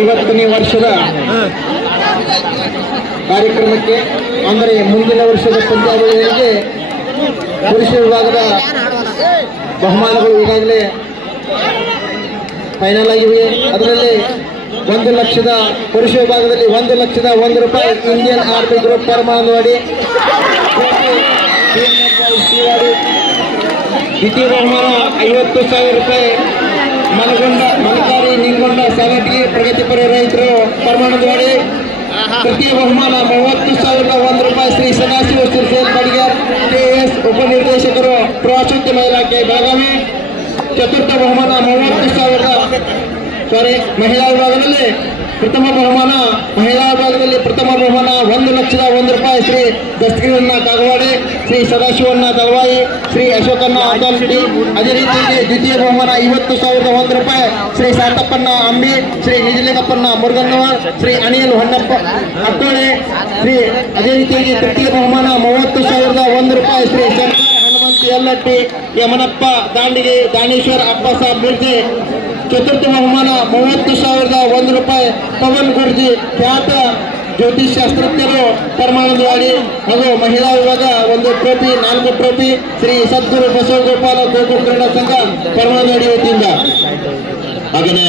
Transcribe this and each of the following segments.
ಐವತ್ತನೇ ವರ್ಷದ ಕಾರ್ಯಕ್ರಮಕ್ಕೆ ಅಂದರೆ ಮುಂದಿನ ವರ್ಷದ ಪಂದ್ಯಾವಳಿಗಳಿಗೆ ಪುರುಷ ವಿಭಾಗದ ಬಹುಮಾನಗಳು ಈಗಾಗಲೇ ಫೈನಲ್ ಆಗಿವೆ. ಅದರಲ್ಲಿ 1 ಲಕ್ಷದ ಪುರುಷ ವಿಭಾಗದಲ್ಲಿ 1,01,000 ರೂಪಾಯಿ ಇಂಡಿಯನ್ ಆರ್ಮಿ ಗ್ರೂಪ್ ಪರಮಾನವಾಡಿ, ದ್ವಿತೀಯ ಬಹುಮಾನ 50,000 ರೂಪಾಯಿ ಮಲಕಾರಿ ನಿಂಗೊಂಡ ಸಾಗಟಿಗೆ ಪ್ರಗತಿಪರ ರೈತರು ಪರಮಾನವಾಡಿ, ತೃತೀಯ ಬಹುಮಾನ 30,001 ರೂಪಾಯಿ ಶ್ರೀ ಸದಾಶಿವ ಸಿರ್ಸೇಲ್ ಬಡಿಗೇರ್ ಕೆಎಸ್ ಉಪನಿರ್ದೇಶಕರು ಪ್ರವಾಸೋದ್ಯಮ ಇಲಾಖೆ ಬೆಳಗಾವಿ. ಚತುರ್ಥ ಬಹುಮಾನ ಮಹಿಳಾ ವಿಭಾಗದಲ್ಲಿ ಪ್ರಥಮ ಬಹುಮಾನ 1,01,000 ರೂಪಾಯಿ ಶ್ರೀ ದಸ್ತಗಿರನ್ನ ಕಾಗವಾಡಿ, ಶ್ರೀ ಸದಾಶಿವನ್ನ ತಲವಾಯಿ, ಶ್ರೀ ಅಶೋಕನ್ನ ಆಂದೋಲಟಿ. ಅದೇ ರೀತಿಯಾಗಿ ದ್ವಿತೀಯ ಬಹುಮಾನ 50,001 ರೂಪಾಯಿ ಶ್ರೀ ಸಾತಪ್ಪನ್ನ ಅಂಬಿ, ಶ್ರೀ ನಿಜಲಿಂಗಪ್ಪನ್ನ ಮುರುಗನ್ನವರ್, ಶ್ರೀ ಅನಿಲ್ ಹೊನ್ನಪ್ಪ ಅಕ್ಕೋಳೆ. ಅದೇ ರೀತಿಯಾಗಿ ತೃತೀಯ ಬಹುಮಾನ 30,001 ರೂಪಾಯಿ ಶ್ರೀ ಶಂಕರ ಹನುಮಂತ ಯಲ್ಲಟ್ಟಿ, ಯಮನಪ್ಪ ದಾಂಡಿಗೆ, ದಾನೇಶ್ವರ್ ಅಪ್ಪಸಾಬ್ ಮಿರ್ಜೆ. ಚತುರ್ಥ ಬಹುಮಾನ 30,001 ರೂಪಾಯಿ ಪವನ್ ಗುರ್ಜಿ, ಖ್ಯಾತ ಜ್ಯೋತಿಷ್ ಶಾಸ್ತ್ರಜ್ಞರು ಪರಮಾನಂದವಾಡಿ. ಹಾಗೂ ಮಹಿಳಾ ವಿಭಾಗ 1 ಟ್ರೋಫಿ 4 ಟ್ರೋಫಿ ಶ್ರೀ ಸದ್ಗುರು ಬಸವಗೋಪಾಲ ಗೋಕುಲ ಕ್ರೀಡಾ ಸಂಘ ಪರಮಾನಂದವಾಡಿ ವತಿಯಿಂದ. ಹಾಗೆಯೇ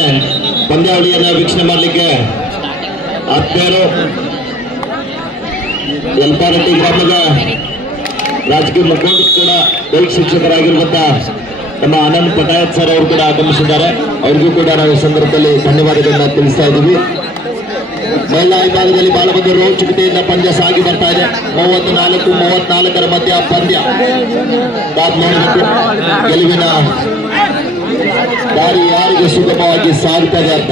ಪಂದ್ಯಾವಳಿಯನ್ನ ವೀಕ್ಷಣೆ ಮಾಡಲಿಕ್ಕೆ ಆತ್ಮೀಯರು ಯಲ್ಪಾರಟ್ಟಿ ಗ್ರಾಮದ ರಾಜಕೀಯ ಮುಖಂಡರು ಕೂಡ ದೈಹಿಕ ಶಿಕ್ಷಕರಾಗಿರುವಂತಹ ನಮ್ಮ ಆನಂದ್ ಪಟಾಯತ್ ಸರ್ ಅವರು ಕೂಡ ಆಗಮಿಸಿದ್ದಾರೆ. ಅವರಿಗೂ ಕೂಡ ನಾವು ಈ ಸಂದರ್ಭದಲ್ಲಿ ಧನ್ಯವಾದಗಳನ್ನ ತಿಳಿಸ್ತಾ ಇದ್ದೀವಿ. ಮಹಿಳಾ ವಿಭಾಗದಲ್ಲಿ ಬಹಳ ಮಂದಿ ರೋಚಕತೆಯಿಂದ ಪಂದ್ಯ ಸಾಗಿ ಬರ್ತಾ ಇದೆ. 34-34 ಮಧ್ಯ ಪಂದ್ಯ ನೋಡಬೇಕು. ಗೆಲುವಿನ ದಾರಿ ಯಾರಿಗೆ ಸುಗಮವಾಗಿ ಸಾಗುತ್ತಾ ಇದೆ ಅಂತ.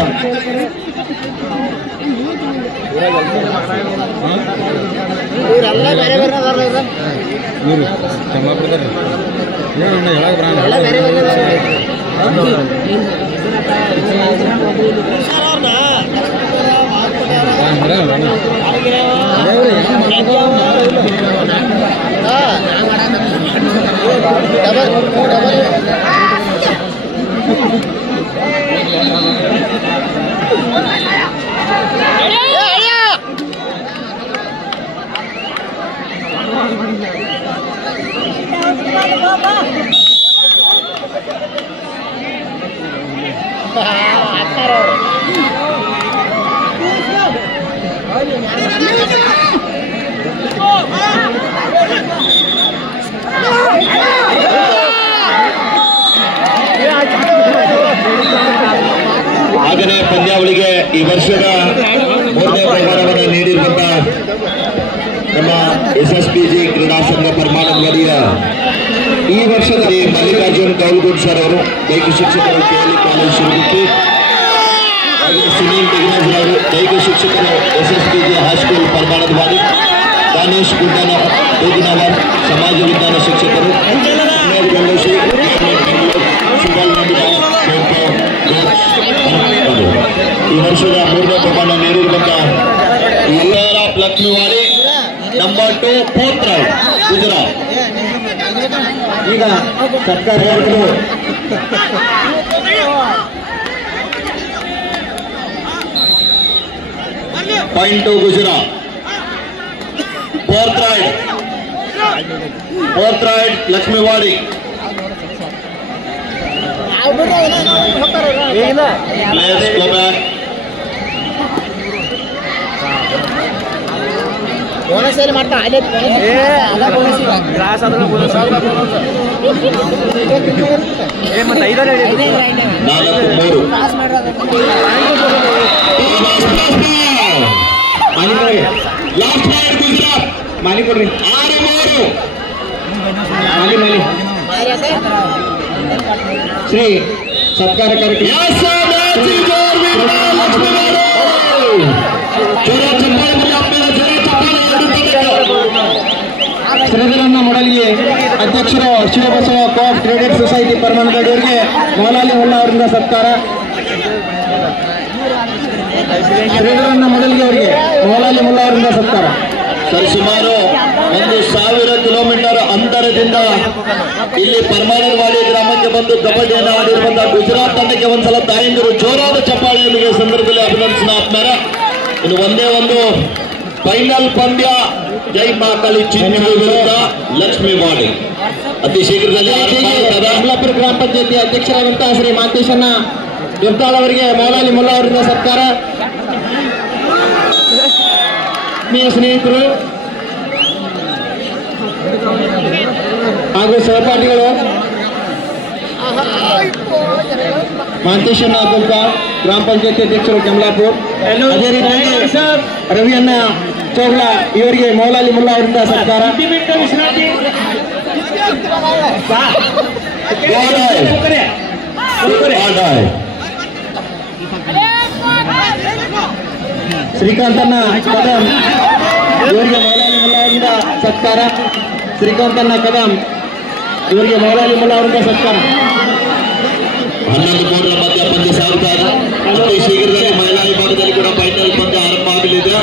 ಹಾಗೆಯೇ ಪಂದ್ಯಾವಳಿಗೆ ಈ ವರ್ಷದ 3ನೇ ಬಹುಮಾನವನ್ನು ನೀಡಿರುವಂತಹ ನಮ್ಮ SSPG ಕ್ರೀಡಾ ಸಂಘ ಪರಮಾನಂದವಾಡಿಯ ಈ ವರ್ಷದ ಮಲ್ಲಿಕಾರ್ಜುನ್ ಕೌಲ್ಗುಡ್ ಸರ್ ಅವರು, ದೈಹಿಕ ಶಿಕ್ಷಕರು KLE ಕಾಲೇಜು ಶಿರಗುಪ್ಪಿ. ಹಾಗೆ ಸುನೀಲ್ ಡಿಗ್ನಜ್ ಅವರು, ದೈಹಿಕ ಶಿಕ್ಷಕರು SSPG ಹೈಸ್ಕೂಲ್ ಪರಮಾನಂದವಾಡಿ. ದಾನೇಶ್ ಗುಡ್ಡನ ಬೇದಿನವರ್, ಸಮಾಜ ವಿಜ್ಞಾನ ಶಿಕ್ಷಕರು. ಈ ವರ್ಷದ 3ನೇ ಬಹುಮಾನ ನೀಡಿರುವಂತಹ Lakshmiwadi number 2 4th round Gujarat. ಈಗ ಸರ್ಕಾರ point 2 Gujarat. 4th raid Lakshmiwadi. Players go back. Bonus ಮಾಡ್ತಾ ಅಲ್ಲೇ ಕ್ಲಾಸ್ ಆದ್ರೆ ಬೋನಸ್ ಏ ಮತ್ತೆ 4-3 ಪಾಸ್ ಮಾಡೋದು ಲಾಸ್ಟ್ ಪ್ಲೇಯರ್ ಗುಜರಾತ್ ಮಾಲಿ ಕೊಡ್ರಿ 6-3 ಮಾಲಿ ಶ್ರೀ ಸತ್ಕಾರ ಶ್ರೀಧರನ್ನ ಮೊಡಲಿಗೆ ಅಧ್ಯಕ್ಷರು ಶಿವಬಸವ ಕೋಆಪ್ ಕ್ರೆಡಿಟ್ ಸೊಸೈಟಿ ಪರಮಾನಗಡಿ ಅವರಿಗೆ ಮೌಲಾಲಿ ಮುಲ್ಲಾ ಅವರಿಂದ ಸತ್ಕಾರ. ಶ್ರೀಧರಣ್ಣ ಮೊದಲಿಗೆ ಅವರಿಗೆ ಮೌಲಾಲಿ ಮುಲ್ಲಾ ಅವರಿಂದ ಸತ್ಕಾರ. ಸುಮಾರು 1,000 ಕಿಲೋಮೀಟರ್ ಅಂತರದಿಂದ ಇಲ್ಲಿ ಪರಮಾನಗವಾಡಿ ಗ್ರಾಮಕ್ಕೆ ಬಂದು ಕಬಡ್ಡಿಯನ್ನು ಆಡಿರುವಂತಹ ಗುಜರಾತ್ ತಂಡಕ್ಕೆ ಒಂದ್ಸಲ ತಾಯಂದಿರು ಜೋರಾದ ಚಪ್ಪಾಳೆಯೊಂದಿಗೆ ಸಂದರ್ಭದಲ್ಲಿ ಅಭಿನಂದನೆ ಆತ್ಮರ. ಇನ್ನು ಒಂದೇ ಒಂದು ಫೈನಲ್ ಪಂದ್ಯ ಜೈ ಮಹಾಕಾಳಿ ಚಿಂಚೋಳಿ ವಿರುದ್ಧ ಲಕ್ಷ್ಮೀವಾಡಿ. ಅತಿ ಶೀಘ್ರದಲ್ಲಿ ಕಮಲಾಪುರ ಗ್ರಾಮ ಪಂಚಾಯತಿ ಅಧ್ಯಕ್ಷರಾದಂತಹ ಶ್ರೀ ಮಾತೇಶಣ್ಣ ದುರ್ತಾಳ್ ಅವರಿಗೆ ಮೌಲಾಲಿ ಮುಲ್ಲಾ ಅವರಿಂದ ಸತ್ಕಾರ. ಸ್ನೇಹಿತರು ಹಾಗೂ ಸಹಪಾಠಿಗಳು ಮಾಂತೇಶಣ್ಣ ದುರ್ತಾಳ್ ಗ್ರಾಮ ಪಂಚಾಯತಿ ಅಧ್ಯಕ್ಷರು ಕಮಲಾಪುರ್. ಅದೇ ರೀತಿಯಾಗಿ ರವಿಯಣ್ಣ ಚೋಗ್ಲಾ ಇವರಿಗೆ ಮೌಲಾಲಿ ಮುಲ್ಲಾ ಅವರಿಂದ ಸತ್ಕಾರ. ಶ್ರೀಕಾಂತಣ್ಣ ಕದಂ ಇವರಿಗೆ ಮೌಲಾಲಿ ಮುಲ್ಲಾ ಅವರಿಂದ ಸತ್ಕಾರ. ಶ್ರೀಕಾಂತಣ್ಣ ಕದಂ ಇವರಿಗೆ ಮೌಲಾಲಿ ಮುಲ್ಲಾ ಅವರಿಂದ ಸತ್ಕಾರ. 11 ಕೋಟರ ಮಧ್ಯ ಪಂದ್ಯ ಸಾಗುತ್ತಾ ಇದೆ. ಅತಿ ಶೀಘ್ರದಲ್ಲಿ ಮಹಿಳಾ ವಿಭಾಗದಲ್ಲಿ ಕೂಡ ಫೈನಲ್ ಪಂದ್ಯ ಆರಂಭ ಆಗಲಿದೆ.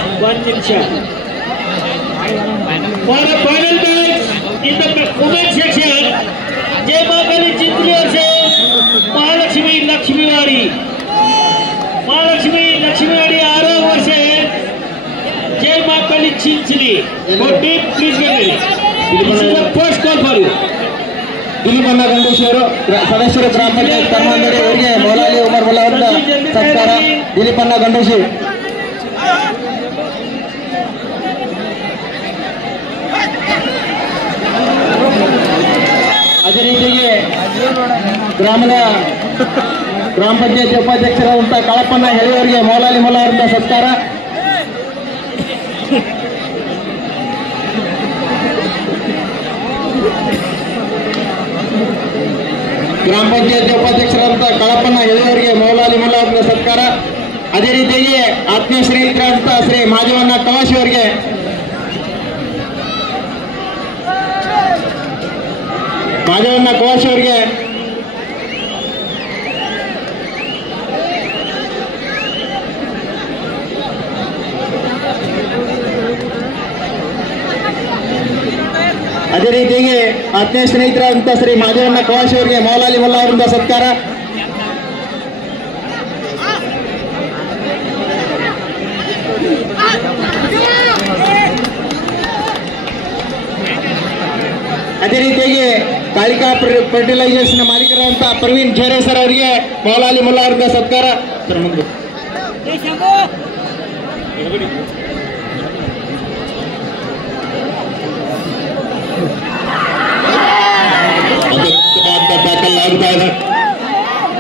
For a final match in the women's section, Jai Mahakali Chincholi versus Mahalakshmi Lakshmiwadi. Mahalakshmi Lakshmiwadi Aro versus Jai Mahakali Chincholi. For team, please get ready. This is the first call for you. ದಿಲೀಪಣ್ಣ ಗಂಡೇಶ್ ಅವರು ಸದಸ್ಯರು ಗ್ರಾಮ ಪಂಚಾಯತ್ ಪರಮಾನಗಡಿ ಅವರಿಗೆ ಮೌಲಾಲಿ ಉಮರ್ ಮುಲ್ಲಾ ಅವರಿಂದ ಸತ್ಕಾರ. ದಿಲೀಪಣ್ಣ ಗಂಡೇಶ್. ಅದೇ ರೀತಿಗೆ ಗ್ರಾಮ ಪಂಚಾಯತಿ ಉಪಾಧ್ಯಕ್ಷರಾದಂತಹ ಕಾಳಪ್ಪಣ್ಣ ಹೆಳೆಯವರಿಗೆ ಮೌಲಾಲಿ ಮುಲ್ಲಾ ಅವರಿಂದ ಸತ್ಕಾರ. ಗ್ರಾಮ ಪಂಚಾಯತಿ ಉಪಾಧ್ಯಕ್ಷರಾದಂತಹ ಕಾಳಪ್ಪಣ್ಣ ಹೆಳೆಯವರಿಗೆ ಮೌಲಾಲಿ ಮುಲ್ಲಾ ಅವರಿಂದ ಸತ್ಕಾರ. ಅದೇ ರೀತಿಯಾಗಿ ಆತ್ಮೀಯ ಶ್ರೀಯುತರಾದಂತಹ ಶ್ರೀ ಮಾಜವಣ್ಣ ಕವಾಶಿ ಅವರಿಗೆ ಅದೇ ರೀತಿಯಾಗಿ ಆತ್ಮೀಯ ಸ್ನೇಹಿತರಾದಂತಹ ಶ್ರೀ ಮಾಧವಣ್ಣ ಕವಾಶಿ ಅವರಿಗೆ ಮೌಲಾಲಿ ಮುಲ್ಲಾ ಅವರಿಂದ ಸತ್ಕಾರ. ಅದೇ ರೀತಿಯಾಗಿ ಕಾಳಿಕಾ ಫರ್ಟಿಲೈಸರ್ಸ್ ಮಾಲೀಕರಾದಂತಹ ಪ್ರವೀಣ್ ಜೇರೆ ಸರ್ ಅವರಿಗೆ ಮೌಲಾಲಿ ಮುಲ್ಲಾ ಅವರಿಂದ ಸತ್ಕಾರ. ಸರ್ ಮುಂದೆ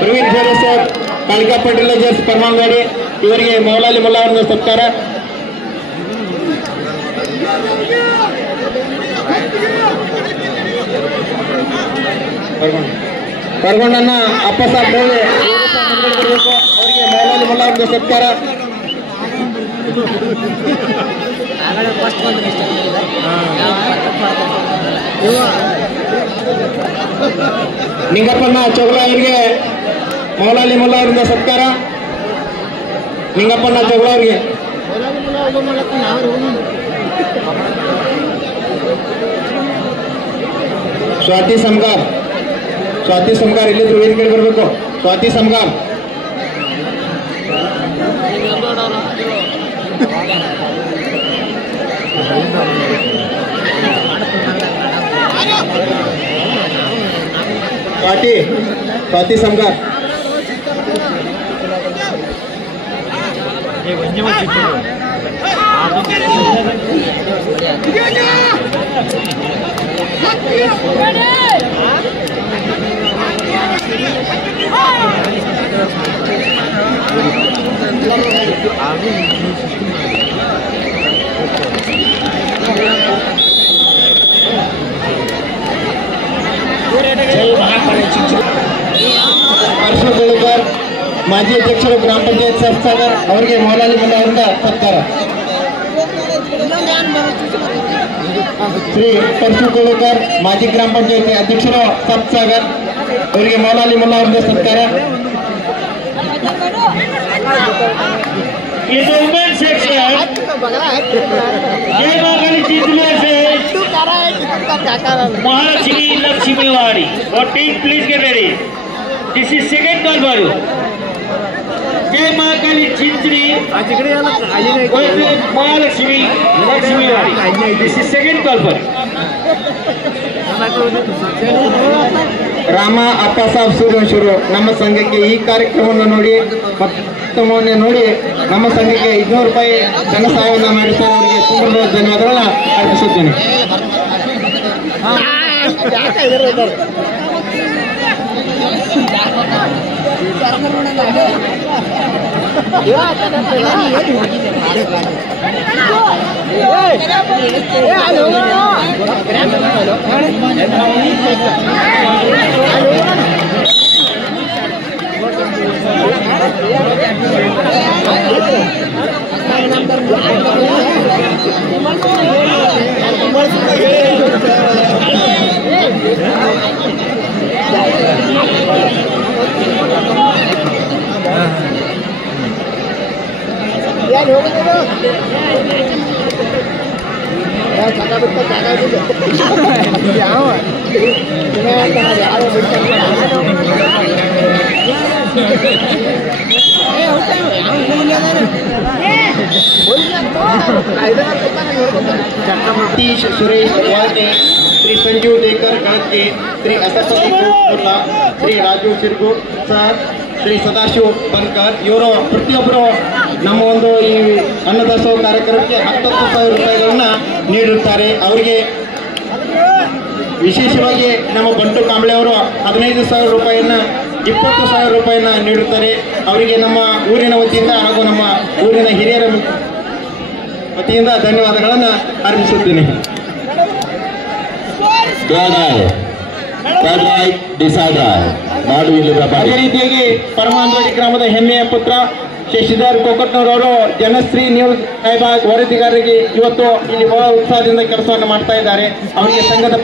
ಪ್ರವೀಣ್ ಜೇರೆ ಸರ್ ಕಾಳಿಕಾ ಫರ್ಟಿಲೈಸರ್ಸ್ ಪರಮಾನಗಡಿ ಇವರಿಗೆ ಮೌಲಾಲಿ ಮುಲ್ಲಾ ಅವರಿಂದ ಸತ್ಕಾರ. ಕರ್ಗೊಂಡನ್ನ ಅಪ್ಪಸಾಬ್ ಡೋಳೆ ಅವರಿಗೆ ಮೌಲಾಲಿ ಮುಲ್ಲಾ ಅವರಿಂದ ಸತ್ಕಾರ. ನಿಂಗಪ್ಪಣ್ಣ ಚೌಗ್ಲಾ ಅವರಿಗೆ ಮೌಲಾಲಿ ಮುಲ್ಲಾ ಅವರಿಂದ ಸತ್ಕಾರ. ನಿಂಗಪ್ಪಣ್ಣ ಚೌಗ್ಲಾ ಅವರಿಗೆ ಸ್ವಾತಿ ಸಮಗಾರ್ ಇಲ್ಲಿದ್ರು ವೇದಿಕೆಗೆ ಬರಬೇಕು. ಸ್ವಾತಿ ಸಮಗಾರ್ ಸ್ವಾತಿ ಸಮಗಾರ್ ಹರ್ಷಗೋಳ್ಕರ್ ಮಾಜಿ ಅಧ್ಯಕ್ಷರು ಗ್ರಾಮ ಪಂಚಾಯತ್ ಸಂಸ್ಥಾನ ಅವರಿಗೆ ಮೌಲಾಲಿ ಮುಲ್ಲಾ ಅವರಿಂದ ಸತ್ಕಾರ. ಶ್ರೀ ಪರಶು ಕೋಳಕರ್ ಮಾಜಿ ಗ್ರಾಮ ಪಂಚಾಯತಿ ಅಧ್ಯಕ್ಷರು ಸಪ್ಸಾಗರ್ ಅವರಿಗೆ ಮೌಲಾಲಿ ಮುಲ್ಲಾ ಅವರಿಗೆ ಸತ್ಕಾರ. In the women's section, Jai Magali Chitli se Mahalakshmi Lakshmi Wadi. What team, please get ready. This is second call for you. Jai Magali Chitli Mahalakshmi Lakshmi Wadi. This is second call for you. Rama ಅಪ್ಪಸಾಬ್ ಸೂರ್ಯವಂಶರು ನಮ್ಮ ಸಂಘಕ್ಕೆ ಈ ಕಾರ್ಯಕ್ರಮವನ್ನು ನೋಡಿ ಮತ್ತೊಮ್ಮೆ ನೋಡಿ ನಮ್ಮ ಸಂಘಕ್ಕೆ 200 ರೂಪಾಯಿ ಧನ ಸಹಾಯವನ್ನು ಮಾಡಿದ್ದಾರೆ. ಅವರಿಗೆ ತುಂಬ ಧನ್ಯವಾದಗಳನ್ನ ಅರ್ಪಿಸುತ್ತೇನೆ. ಸತೀಶ್ ಸುರೇಶ್ ವಾಲ್ಟೆ, ಶ್ರೀ ಸಂಜೀವ್ ದೇಕರ್ ಕಳಕ್ಕೆ, ಶ್ರೀ ಅಸಫತಿ ಮುಲ್ಲಾ, ಶ್ರೀ ರಾಜು ಸಿರ್ಗು ಸರ್, ಶ್ರೀ ಸದಾಶಿವ್ ಬನ್ಕರ್ ಇವರು ಪ್ರತಿಯೊಬ್ಬರು ನಮ್ಮ ಒಂದು ಈ ಅನ್ನದಾಸೋಹ ಕಾರ್ಯಕ್ರಮಕ್ಕೆ 10,000 ರೂಪಾಯಿಗಳನ್ನ ನೀಡಿರುತ್ತಾರೆ. ಅವರಿಗೆ ವಿಶೇಷವಾಗಿ ನಮ್ಮ ಬಂಟು ಕಾಂಬ್ಳೆ ಅವರು 15,000 ರೂಪಾಯಿಯನ್ನ 20,000 ರೂಪಾಯಿಯನ್ನ ನೀಡುತ್ತಾರೆ. ಅವರಿಗೆ ನಮ್ಮ ಊರಿನ ವತಿಯಿಂದ ಹಾಗೂ ನಮ್ಮ ಊರಿನ ಹಿರಿಯರ ವತಿಯಿಂದ ಧನ್ಯವಾದಗಳನ್ನು ಅರ್ಪಿಸುತ್ತೇನೆ. ಅದೇ ರೀತಿಯಾಗಿ ಪರಮಾನಂದವಾಡಿ ಗ್ರಾಮದ ಹೆಮ್ಮೆಯ ಪುತ್ರ ಶಶಿಧರ್ ಕೊಕ್ಕಟ್ನೂರವರು ಜನಶ್ರೀ ನ್ಯೂಸ್ ಐಬಾಗ್ ವರದಿಗಾರರಿಗೆ ಇವತ್ತು ಇಲ್ಲಿ ಬಹಳ ಉತ್ಸಾಹದಿಂದ ಕೆಲಸವನ್ನು ಮಾಡ್ತಾ ಇದ್ದಾರೆ. ಅವರಿಗೆ ಸಂಘದ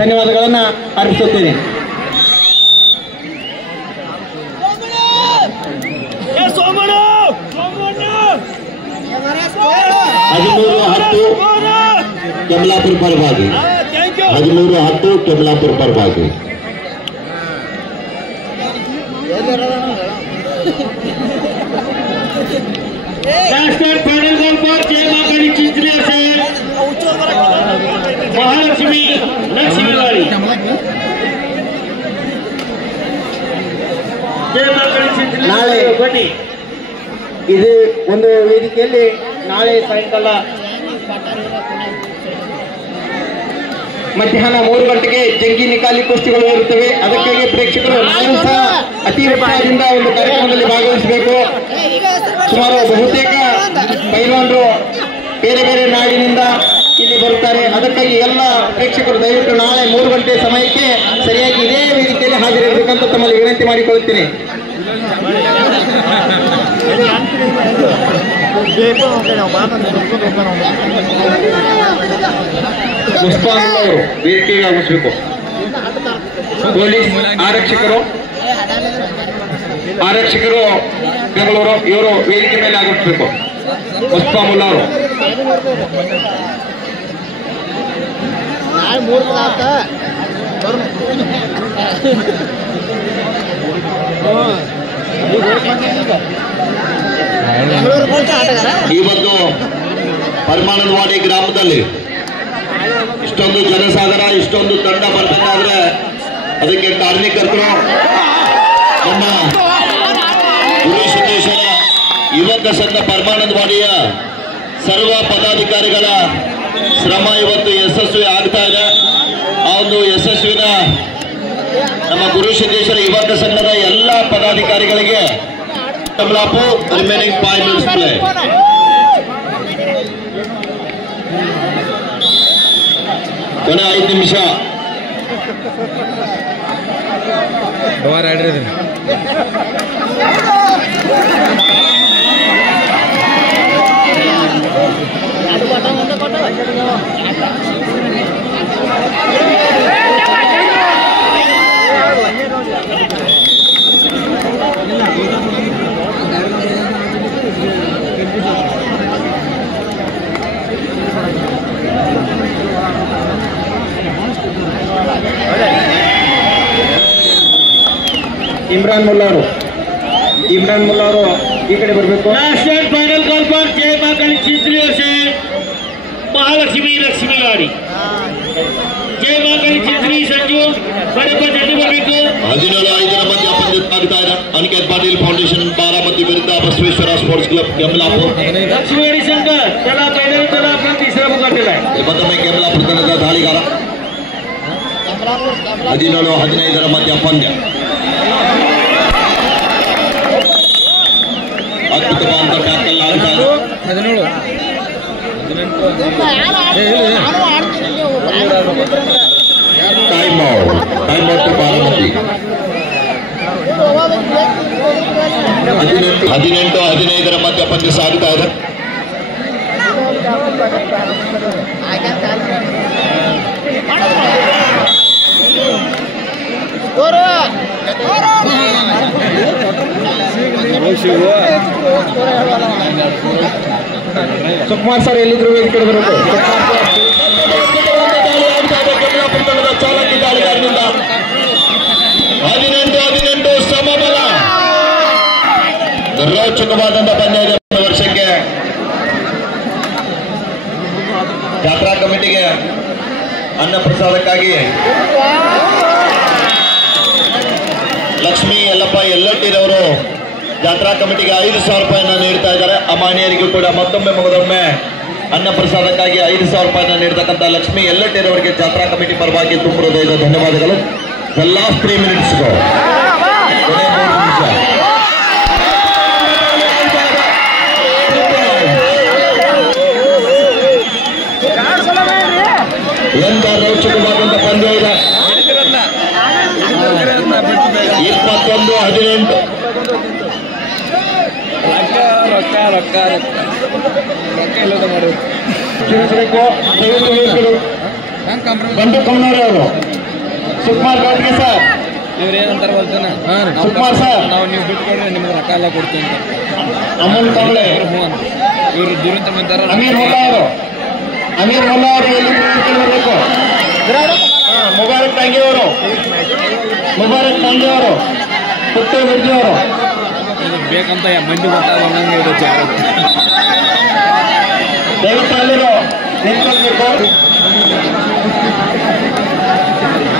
ಧನ್ಯವಾದಗಳನ್ನು ಅರ್ಪಿಸುತ್ತೇನೆ. ಕಮಲಾಪುರ ಪರವಾಗಿ 13-10 ಕಮಲಾಪುರ ಪರವಾಗಿ फाइनल गोल पर जय माताली चिंचली से महालक्ष्मी लक्ष्मी वाली जय माताली चिंचली ನಾಳೆ बन्नी ಇದು ಒಂದು ವೇದಿಕೆಯಲ್ಲಿ ನಾಳೆ ಸಾಯಂಕಾಲ ಮಧ್ಯಾಹ್ನ 3 ಗಂಟೆಗೆ ಜಂಗಿ ನಿಕಾಲಿ ಕುಸ್ತಿಗಳು ಇರುತ್ತವೆ. ಅದಕ್ಕಾಗಿ ಪ್ರೇಕ್ಷಕರು ನಾಳೆ ಸಹ ಅತಿ ಉತ್ಸಾಹದಿಂದ ಒಂದು ಕಾರ್ಯಕ್ರಮದಲ್ಲಿ ಭಾಗವಹಿಸಬೇಕು. ಸುಮಾರು ಬಹುತೇಕ ಪೈಲ್ವಾನರು ಬೇರೆ ಬೇರೆ ನಾಡಿನಿಂದ ಇಲ್ಲಿ ಬರುತ್ತಾರೆ. ಅದಕ್ಕಾಗಿ ಎಲ್ಲ ಪ್ರೇಕ್ಷಕರು ದಯವಿಟ್ಟು ನಾಳೆ 3 ಗಂಟೆ ಸಮಯಕ್ಕೆ ಸರಿಯಾಗಿ ಇದೇ ವೇದಿಕೆಯಲ್ಲಿ ಹಾಜರಿರಬೇಕಂತ ತಮ್ಮಲ್ಲಿ ವಿನಂತಿ ಮಾಡಿಕೊಳ್ಳುತ್ತೇನೆ. ಪುಷ್ಪಾಂಗವರು ವೇದಿಕೆಗೆ ಆಗಮಿಸಬೇಕು. ಪೊಲೀಸ್ ಆರಕ್ಷಕರು ಬೆಂಗಳೂರು ಇವರು ವೇದಿಕೆ ಮೇಲೆ ಆಗಮಿಸಬೇಕು. ಪುಷ್ಪಾ ಮುಲ್ಲಾ ಅವರು ಇವತ್ತು ಪರಮಾನಂದವಾಡಿ ಗ್ರಾಮದಲ್ಲಿ ಇಷ್ಟೊಂದು ಜನಸಾಗರ ಇಷ್ಟೊಂದು ತಂಡ ಬರಬೇಕಾದ್ರೆ ಅದಕ್ಕೆ ಕಾರಣೀಕರ್ತರು ನಮ್ಮ ಗುರುಸಿದ್ದೇಶ್ವರ ಯುವಕ ಸಂಘ ಪರಮಾನಂದವಾಡಿಯ ಸರ್ವ ಪದಾಧಿಕಾರಿಗಳ ಶ್ರಮ ಇವತ್ತು ಯಶಸ್ವಿ ಆಗ್ತಾ ಇದೆ. ಆ ಒಂದು ಯಶಸ್ವಿನ ನಮ್ಮ ಗುರುಸಿದ್ದೇಶ್ವರ ಯುವಕ ಸಂಘದ ಎಲ್ಲ ಪದಾಧಿಕಾರಿಗಳಿಗೆ ಕಮಲಾಪುರ್ ರಿಮೈನಿಂಗ್ 5 minutes play. ಕೊನೆ 5 ನಿಮಿಷ. ಇಮ್ರಾನ್ ಮುಲ್ಲಾ ಅವರು ಈ ಕಡೆ ಬರಬೇಕು. लास्ट एंड फाइनल कॉल पर जय मां काली चिंचली ओर से महालक्ष्मी लक्ष्मीवाड़ी जय मां काली चिंचली संजू बड़े जल्दी बरಬೇಕು. 17-5 ಮಧ್ಯ ಪಂದ್ಯ ಆಗ್ತಾ ಇದೆ. ಅನಿಕೇತ್ ಪಾಟೀಲ್ ಫೌಂಡೇಶನ್ ಬಾರಾಮತಿ ವಿರುದ್ಧ ಬಸವೇಶ್ವರ ಸ್ಪೋರ್ಟ್ಸ್ ಕ್ಲಬ್ ಕೆಮ್ಲಾಪುರ್. लक्ष्मीवाड़ी शंकर चला पहले चला अपना तीसरा मुकाबला है. ಮತ್ತೊಮ್ಮೆ ಕೆಮ್ಲಾಪುರ ತಂಡದ ದಾಳಿಗಾರ. 17-15 ಮಧ್ಯ ಪಂದ್ಯ. ಅದ್ಭುತವಾದ ಟ್ಯಾಕಲ್ ಆಗ್ತಾ ಇದೆ. Time out Baramati. 18-15 ಮಧ್ಯ ಪಂದ್ಯ ಸಾಗ್ತಾ ಇದೆ. ಸುಕುಮಾರ್ ಸರ್ ಎಲ್ಲಿದ್ರು ಈ ಕಡೆ ಬರಬೇಕು. ಚಾಲಕಿ ದಾಳಿಗಾರನಿಂದ 18-18 ಸಮಬಲ. ರೋಚಕವಾದಂತಹ ಪಂದ್ಯ ಇದೆ. ವರ್ಷಕ್ಕೆ ಜಾತ್ರಾ ಕಮಿಟಿಗೆ ಅನ್ನ ಪ್ರಸಾದಕ್ಕಾಗಿ ಲಕ್ಷ್ಮೀ ಯಲ್ಲಪ್ಪ ಯಲ್ಲಟ್ಟಿರವರು ಜಾತ್ರಾ ಕಮಿಟಿಗೆ 5,000 ರೂಪಾಯಿನ ನೀಡ್ತಾ ಇದ್ದಾರೆ. ಅಮಾನ್ಯರಿಗೂ ಕೂಡ ಮತ್ತೊಮ್ಮೆ ಮಗದೊಮ್ಮೆ ಅನ್ನ ಪ್ರಸಾದಕ್ಕಾಗಿ 5,000 ರೂಪಾಯಿನ ನೀಡತಕ್ಕಂಥ ಲಕ್ಷ್ಮೀ ಯಲ್ಲಟ್ಟಿರವರಿಗೆ ಜಾತ್ರಾ ಕಮಿಟಿ ಪರವಾಗಿ ತುಂಬ ಹೃದಯದ ಧನ್ಯವಾದಗಳು. ದ ಲಾಸ್ಟ್ 3 minutes ಗೋ. ಕೊನೆ 3 ನಿಮಿಷ. ಎಂತ ರೋಚಕವಾದಂತ ಪಂದ್ಯ ಇದೆ. 21-18 ಕ್ಷಮಿಸಬೇಕು. ಬಂದು ಕಮ್ಮನವ್ರೆ ಅವರು. ಸುಕುಮಾರ್ ಗೌಡ್ಗೆ ಸರ್, ಇವ್ರೇನಂತಾರ ಗೊತ್ತೇನ? ಸುಕುಮಾರ್ ಸರ್, ನಾವು ನೀವು ಬಿಟ್ಕೊಂಡ್ರೆ ನಿಮ್ಗೆ ರೊಕ್ಕ ಎಲ್ಲ ಕೊಡ್ತೀವಿ ಅಂತ. ಅಮೂಲ್ ತಗೊಳ್ಳೆ. ಇವರು ದುರಂತ ಬಂದಾರ. ಅಮೀರ್ ಮುಲ್ಲಾ ಅವರು ಎಲ್ಲಿ ಬರಬೇಕು. ಮುಬಾರಕ್ ತಂಗಿ ಅವರು ಪುಟ್ಟು ಮಿರ್ಜಿ ಅವರು ಬೇಕಂತ ಮಂದಿ ಗೊತ್ತಾಗ ದಯವಿಟ್ಟು ಅಲ್ಲಿರೋ ನಿಂತ್ಕೊಳ್ಬೇಕು.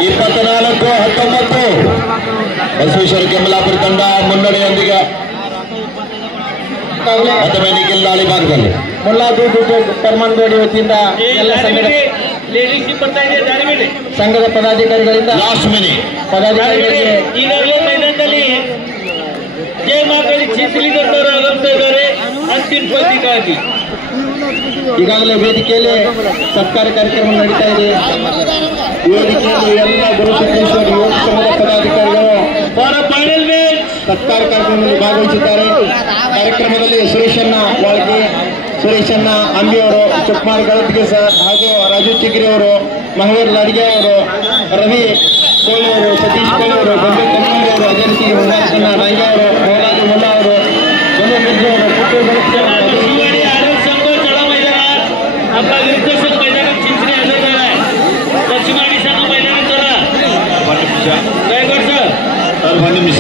24-19 ಬಸವೇಶ್ವರ ಕೆಮ್ಮಲಾಪುರ ತಂಡ ಮುನ್ನಡೆಯೊಂದಿಗೆ ಮತ್ತೊಮ್ಮೆ ನಿಖಿಲ್ ದಾಳಿ ಭಾಗದಲ್ಲಿ. ಮುಲ್ಲಾ ಪರಮಾನಗೋಡಿ ವತಿಯಿಂದ ಎಲ್ಲ ಸಂಘದ ಪದಾಧಿಕಾರಿಗಳಿಂದ ಲಾಸ್ಟ್ ಮಿನಿಟ್ ಪದಾಧಿಕಾರಿಗಳಿಗೆ ಈಗಾಗಲೇ ಮೈದಾನದಲ್ಲಿ ಜಯ ಮಾಂ ಕಾಳಿ ಚಿಂಚಲಿ ದೊಡ್ಡವರು ಆಗಮಿಸ್ತಾ ಇದ್ದಾರೆ ಅಂತಿಮ ಪಂದ್ಯಕ್ಕಾಗಿ. ಈಗಾಗಲೇ ವೇದಿಕೆಯಲ್ಲಿ ಸತ್ಕಾರ ಕಾರ್ಯಕ್ರಮ ನಡೀತಾ ಇದೆ. ವೇದಿಕೆಯಲ್ಲಿ ಎಲ್ಲ ಗುರು ಸಿದ್ದೇಶ್ವರ ಯೋಗ ಸಂಘದ ಪದಾಧಿಕಾರಿಗಳು ಫೈನಲ್ ಮ್ಯಾಚ್ ಸತ್ಕಾರ ಕಾರ್ಯಕ್ರಮದಲ್ಲಿ ಭಾಗವಹಿಸಿದ್ದಾರೆ. ಕಾರ್ಯಕ್ರಮದಲ್ಲಿ ಸುರೇಶಣ್ಣ ವಾಳ್ಗೆ, ಸುರೇಶಣ್ಣ ಅಂಬಿಯವರು, ಸುಕುಮಾರ್ ಗಳತ್ಗೆ ಸರ್ ಹಾಗೂ ರಾಜು ಚಿಗ್ರಿ ಅವರು, ಮಹೇರ್ ಲಾಡ್ಗೆ ಅವರು, ರವಿ ಕೋಳಿ ಅವರು, ಸತೀಶ್ ಕೋಳಿ ಅವರು, ಗಂಗಾ ಕಮ್ಮಂಡಿ ಅವರು, ಅದೇ ರೀತಿ ಉಲ್ಲಾಸಣ್ಣ ರಾಂಗೆ ಅವರು, ಮೋಲಾಲಿ ಮುಲ್ಲಾ ಅವರು, ಗಂಗಾ ಮಿರ್ಜಿ ಅವರು, ಪುಟ್ಟು ಗಳತ್ಗೆ ಅವರು, शिवाड़ी आनंद संघ चला मैदानात आपला विरुद्ध संघ मैदानात चिंचणी हजर झालाय. लक्ष्मीवाडी संघ मैदानात चला. गायकवाड सर 1 निमिष